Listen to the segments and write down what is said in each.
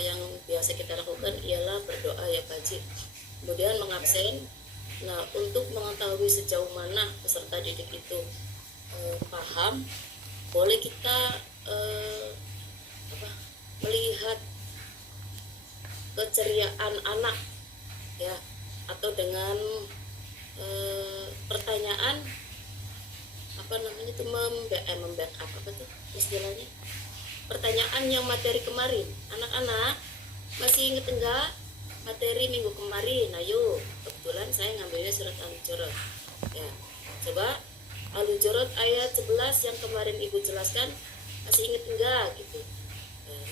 yang biasa kita lakukan ialah berdoa ya Pak Haji, kemudian mengabsen. Nah, untuk mengetahui sejauh mana peserta didik itu paham, boleh kita melihat keceriaan anak ya, atau dengan pertanyaan membackup apa tuh istilahnya, pertanyaan yang materi kemarin. Anak-anak masih inget enggak materi minggu kemarin? Ayo, kebetulan saya ngambilnya surat Al-Hujurat ya, coba Al-Hujurat ayat 11 yang kemarin ibu jelaskan, masih inget enggak gitu.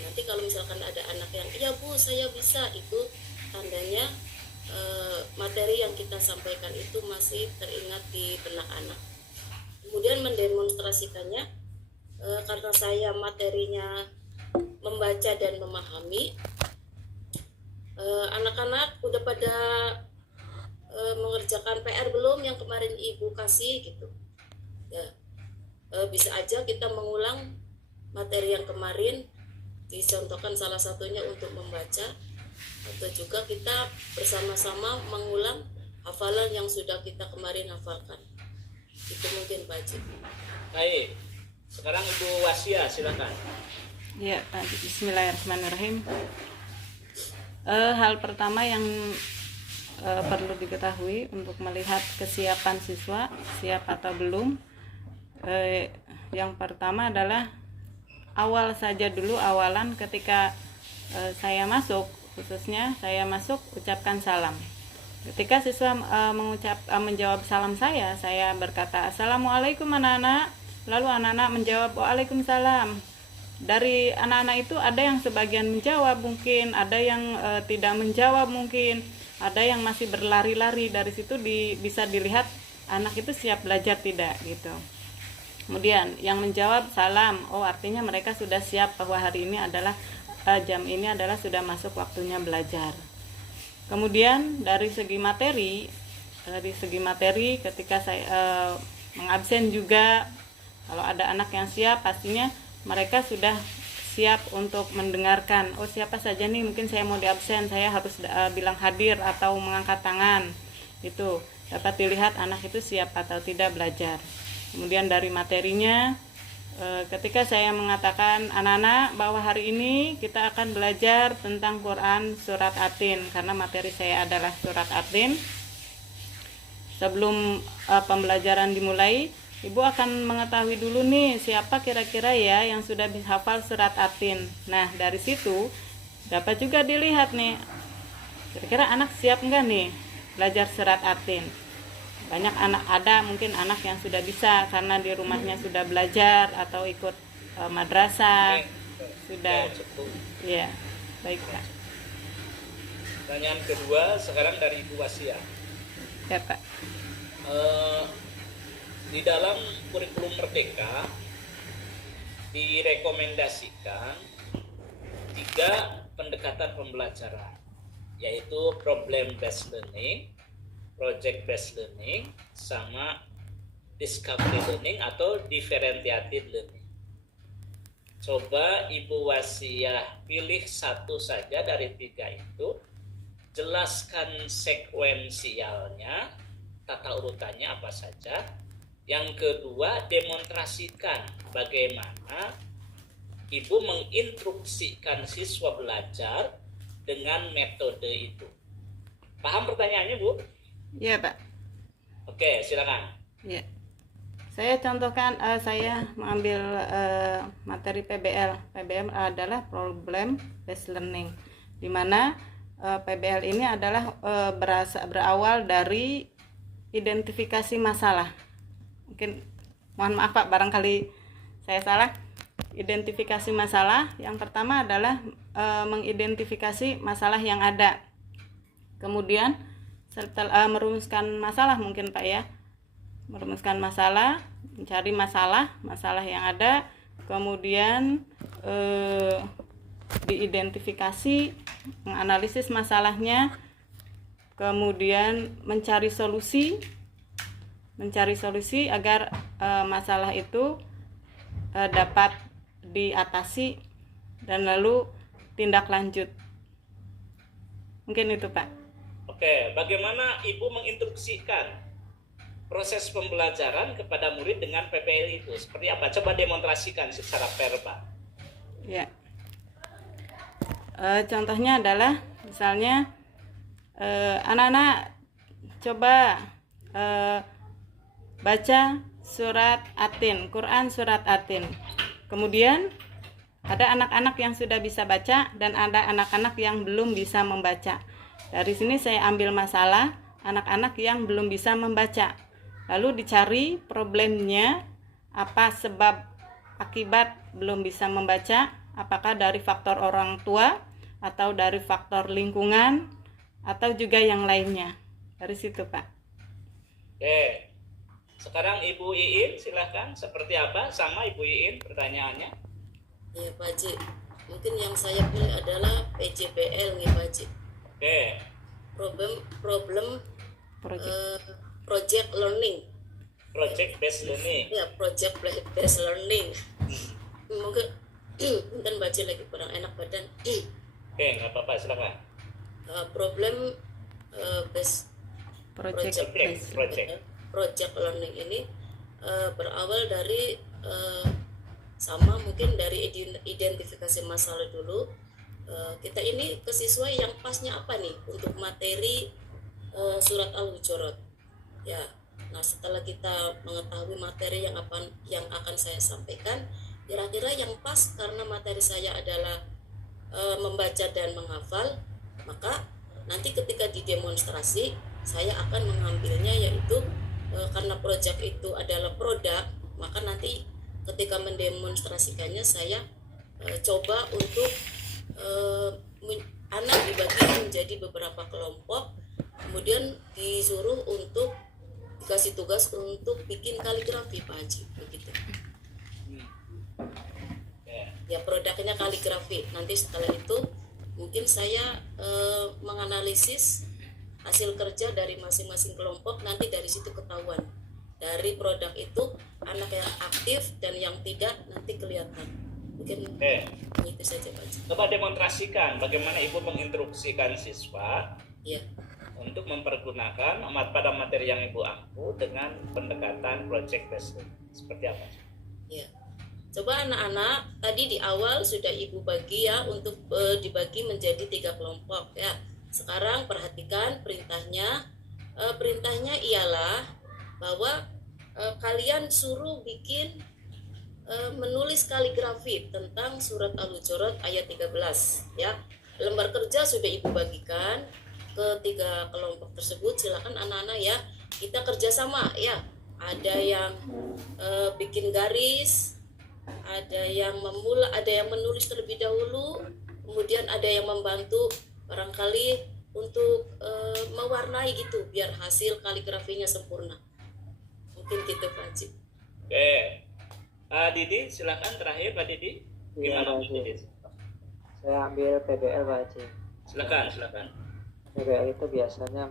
Nanti kalau misalkan ada anak yang iya Bu saya bisa, itu tandanya materi yang kita sampaikan itu masih teringat di benak anak. Kemudian mendemonstrasikannya, karena saya materinya membaca dan memahami, anak-anak udah pada mengerjakan PR belum yang kemarin ibu kasih gitu ya. Bisa aja kita mengulang materi yang kemarin, dicontohkan salah satunya untuk membaca, atau juga kita bersama-sama mengulang hafalan yang sudah kita kemarin hafalkan. Itu mungkin Pak Haji. Baik, sekarang Ibu Wasia silakan. Ya Pak, bismillahirrahmanirrahim. Hal pertama yang perlu diketahui untuk melihat kesiapan siswa siap atau belum, yang pertama adalah awalan ketika saya masuk, khususnya saya masuk ucapkan salam. Ketika siswa menjawab salam saya berkata assalamualaikum anak-anak, lalu anak-anak menjawab waalaikumsalam. Dari anak-anak itu ada yang sebagian menjawab, mungkin ada yang tidak menjawab, mungkin ada yang masih berlari-lari. Dari situ bisa dilihat anak itu siap belajar tidak gitu. Kemudian yang menjawab salam, artinya mereka sudah siap bahwa hari ini adalah jam ini adalah sudah masuk waktunya belajar. Kemudian dari segi materi ketika saya mengabsen juga, kalau ada anak yang siap pastinya mereka sudah siap untuk mendengarkan. Siapa saja nih, mungkin saya mau diabsen, saya harus bilang hadir atau mengangkat tangan. Itu dapat dilihat anak itu siap atau tidak belajar. Kemudian dari materinya, ketika saya mengatakan anak-anak bahwa hari ini kita akan belajar tentang Quran surat At-Tin, karena materi saya adalah surat At-Tin. Sebelum pembelajaran dimulai, Ibu akan mengetahui dulu nih siapa kira-kira ya yang sudah hafal surat At-Tin. Nah, dari situ dapat juga dilihat nih, kira-kira anak siap enggak nih belajar surat At-Tin. Banyak anak, ada mungkin anak yang sudah bisa karena di rumahnya sudah belajar atau ikut madrasah. Sudah. Ya, baik Pak. Pertanyaan kedua sekarang dari Ibu Wasia. Ya Pak. Di dalam kurikulum Merdeka direkomendasikan 3 pendekatan pembelajaran, yaitu problem based learning, project based learning, sama discovery learning atau differentiated learning. Coba Ibu Wasiah pilih satu saja dari 3 itu, jelaskan sekuensialnya, tata urutannya apa saja. Yang kedua, demonstrasikan bagaimana Ibu menginstruksikan siswa belajar dengan metode itu. Paham pertanyaannya, Bu? Iya Pak. Oke, silakan. Ya. Saya contohkan, saya mengambil materi PBL. PBL adalah problem based learning, di mana PBL ini adalah berawal dari identifikasi masalah. Mungkin mohon maaf Pak, barangkali saya salah. Identifikasi masalah yang pertama adalah mengidentifikasi masalah yang ada. Kemudian setelah merumuskan masalah, mungkin Pak ya, merumuskan masalah, mencari masalah yang ada, kemudian diidentifikasi, menganalisis masalahnya, kemudian mencari solusi agar masalah itu dapat diatasi, dan lalu tindak lanjut. Mungkin itu Pak. Oke, bagaimana Ibu menginstruksikan proses pembelajaran kepada murid dengan PPL itu? Seperti apa? Coba demonstrasikan secara verbal. Ya. Contohnya adalah misalnya anak-anak coba baca surat Atin, Quran surat Atin. Kemudian ada anak-anak yang sudah bisa baca dan ada anak-anak yang belum bisa membaca. Dari sini saya ambil masalah anak-anak yang belum bisa membaca. Lalu dicari problemnya, apa sebab akibat belum bisa membaca, apakah dari faktor orang tua atau dari faktor lingkungan atau juga yang lainnya. Dari situ Pak. Oke. Sekarang Ibu Iin silahkan, seperti apa sama Ibu Iin pertanyaannya? Ya Pak Haji, mungkin yang saya pilih adalah PJBL nih Pak Haji. Oke. Problem project learning. Project based learning. Ya, project based learning. Mungkin mungkin baca lagi kurang enak badan. Oke, nggak apa-apa, silakan. Problem based project learning ini berawal dari sama mungkin dari identifikasi masalah dulu. Kita ini ke siswa yang pasnya apa nih untuk materi surat Al-Hujurat. Ya, nah setelah kita mengetahui materi yang akan saya sampaikan, kira-kira yang pas karena materi saya adalah membaca dan menghafal, maka nanti ketika didemonstrasi saya akan mengambilnya yaitu karena proyek itu adalah produk, maka nanti ketika mendemonstrasikannya saya coba untuk anak dibagi menjadi beberapa kelompok, kemudian disuruh untuk dikasih tugas untuk bikin kaligrafi Pak Haji, begitu. Ya, produknya kaligrafi. Nanti setelah itu mungkin saya menganalisis hasil kerja dari masing-masing kelompok, nanti dari situ ketahuan dari produk itu anak yang aktif dan yang tidak nanti kelihatan. Mungkin itu saja Pak Haji. Coba demonstrasikan bagaimana Ibu menginstruksikan siswa Ya. untuk mempergunakan pada materi yang Ibu ampu dengan pendekatan project based learning. Seperti apa? Ya. Coba anak-anak tadi di awal sudah Ibu bagi ya untuk dibagi menjadi 3 kelompok ya. Sekarang perhatikan perintahnya. Perintahnya ialah bahwa kalian suruh bikin menulis kaligrafi tentang surat Al-Hujurat ayat 13 ya. Lembar kerja sudah Ibu bagikan ke 3 kelompok tersebut. Silakan anak-anak ya, kita kerjasama ya. Ada yang bikin garis, ada yang ada yang menulis terlebih dahulu, kemudian ada yang membantu barangkali untuk mewarnai gitu biar hasil kaligrafinya sempurna. Mungkin gitu Pak Haji. Oke. Didi, silakan terakhir Pak Didi. Gimana Pak Didi? Saya ambil PBL Pak Haji. Silakan. PBL itu biasanya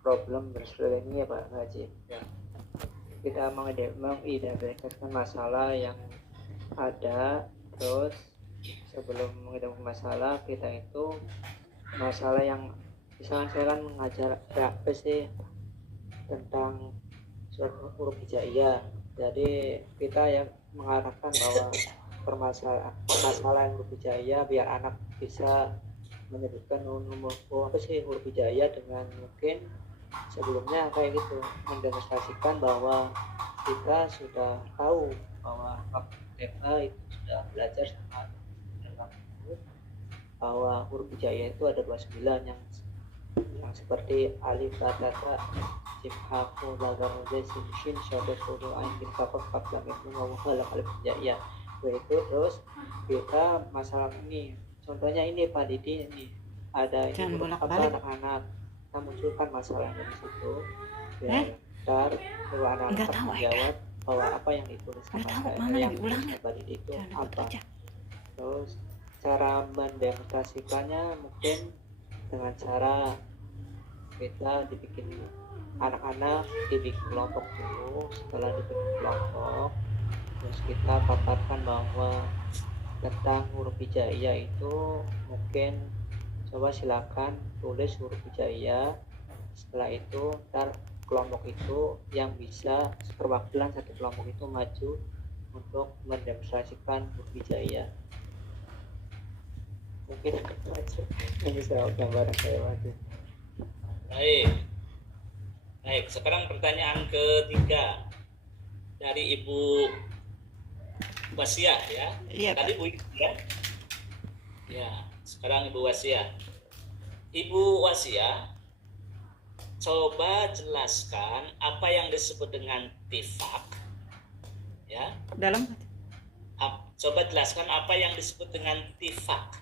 problem berselang ya Pak Haji. Ya. Kita mengidentifikasikan masalah yang ada, terus sebelum mengidentifikasi masalah kita itu masalah yang misalnya saya kan mengajar apa sih tentang surat huruf hijaiyah. Jadi kita yang mengarahkan bahwa permasalahan huruf hijaiyah biar anak bisa menyebutkan apa sih huruf hijaiyah dengan mungkin sebelumnya kayak gitu, mendemonstrasikan bahwa kita sudah tahu bahwa MA itu sudah belajar sama bahwa huruf hijaiyah itu ada 29 yang seperti alif batata jim hafu lagar sin shin syadad fudu ain bin kafaf kaf lam mim wa halaq alif hijaiyah. Begitu terus kita masalah ini contohnya ini Pak Didi, ini ada ini anak-anak kita munculkan masalahnya di situ biar kedua anak-anak menjawab bahwa apa yang ditulis yang Pak Didi itu apa. Terus cara mendemonstrasikannya mungkin dengan cara kita dibikin anak-anak dibikin kelompok dulu. Setelah dibikin kelompok terus kita paparkan bahwa tentang huruf hijaiyah itu mungkin coba silakan tulis huruf hijaiyah. Setelah itu ntar kelompok itu yang bisa perwakilan satu kelompok itu maju untuk mendemonstrasikan huruf hijaiyah. Mungkin ini bisa gambaran saya maju. Baik. Baik, sekarang pertanyaan ketiga dari Ibu Wasiah ya. Iya, Tadi Pak. Bu ya. Ya, sekarang Ibu Wasiah. Ibu Wasiah, coba jelaskan apa yang disebut dengan tifak. Ya. Dalam Coba jelaskan apa yang disebut dengan tifak.